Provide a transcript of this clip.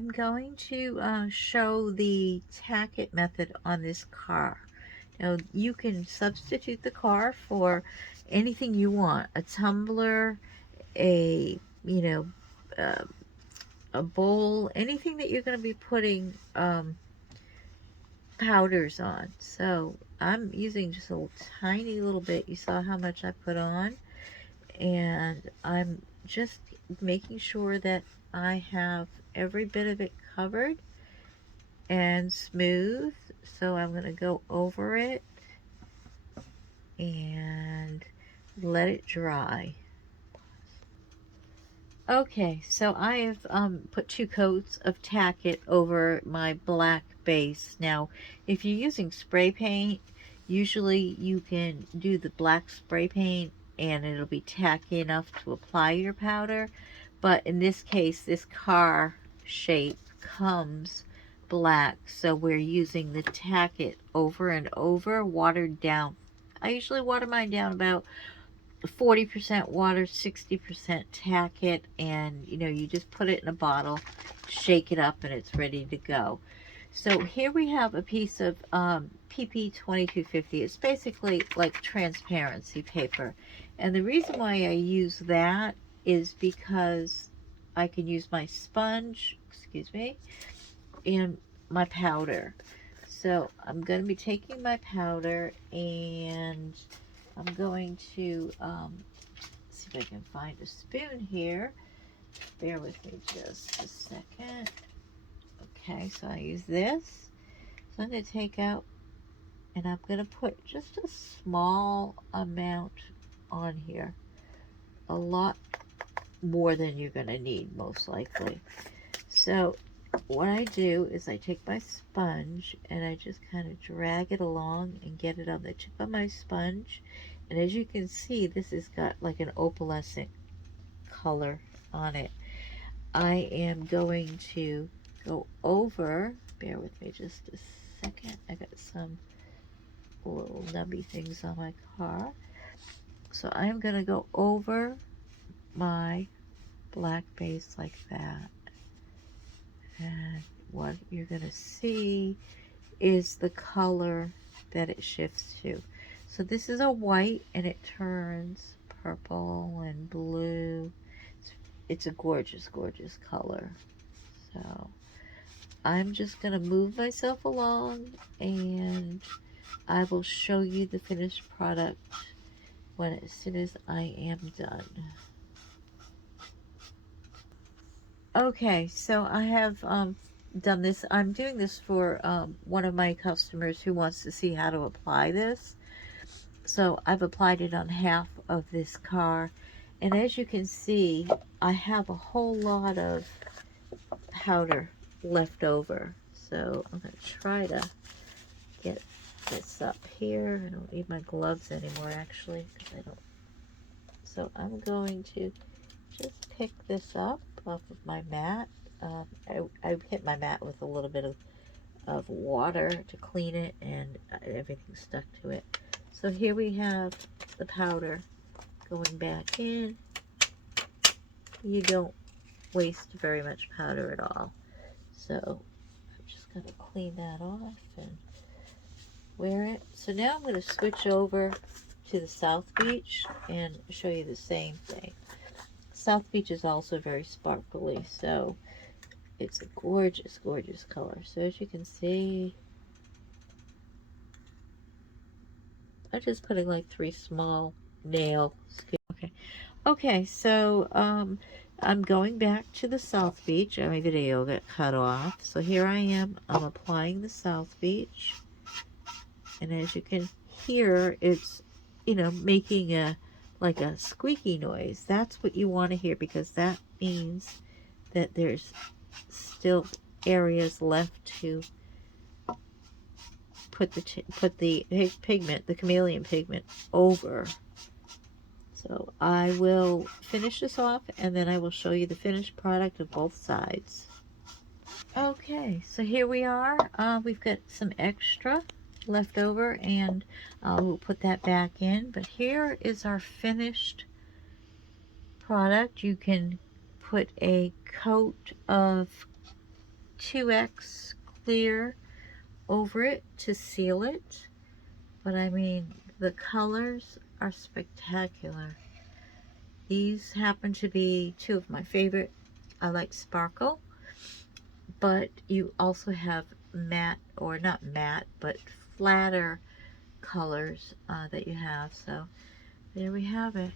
I'm going to show the Tack-it method on this car. Now you can substitute the car for anything you want. A tumbler, a, you know, uh, a bowl, anything that you're going to be putting powders on. So I'm using just a tiny little bit. You saw how much I put on. And I'm just making sure that I have every bit of it covered and smooth. So I'm going to go over it and let it dry. Okay, so I have put 2 coats of Tack-it over my black base. Now, if you're using spray paint, usually you can do the black spray paint and it'll be tacky enough to apply your powder. But in this case, this car shape comes black, so we're using the Tack-it over and over, watered down. I usually water mine down about 40% water, 60% Tack-it, and you just put it in a bottle, shake it up, and it's ready to go. So here we have a piece of PP 2250. It's basically like transparency paper, and the reason why I use that is because I can use my sponge, excuse me, and my powder. So I'm going to be taking my powder and I'm going to see if I can find a spoon here. Bear with me just a second. Okay, so I use this. So I'm going to take out and I'm going to put just a small amount on here. A lot more than you're going to need, most likely. So what I do is I take my sponge and I just kind of drag it along and get it on the tip of my sponge. And as you can see, this has got like an opalescent color on it. I am going to go over, bear with me just a second, I got some little nubby things on my car. So I'm going to go over my black base like that. And what you're going to see is the color that it shifts to. So this is a white and it turns purple and blue. It's a gorgeous, gorgeous color. So I'm just going to move myself along and I will show you the finished product as soon as I am done. Okay, so I have done this. I'm doing this for one of my customers who wants to see how to apply this. So I've applied it on half of this car. And as you can see, I have a whole lot of powder left over. So I'm going to try to get this up here. I don't need my gloves anymore, actually, because I don't. So I'm going to just pick this up off of my mat. I hit my mat with a little bit of water to clean it, and everything stuck to it. So here we have the powder going back in. You don't waste very much powder at all. So I'm just going to clean that off and wear it. So now I'm going to switch over to the South Beach and show you the same thing. South Beach is also very sparkly, so it's a gorgeous, gorgeous color. So as you can see, I'm just putting like 3 small nail scoops. Okay, so I'm going back to the South Beach. My video got cut off. So here I am. I'm applying the South Beach. And as you can hear, it's, making like a squeaky noise. That's what you want to hear, because that means that there's still areas left to put the pigment, the chameleon pigment, over. So I will finish this off and then I will show you the finished product of both sides. Okay, so here we are. We've got some extra left over and we'll put that back in. But here is our finished product. You can put a coat of 2X clear over it to seal it. But I mean, the colors are spectacular. These happen to be two of my favorite. I like sparkle, but you also have matte, or not matte, but flatter colors that you have. So there we have it.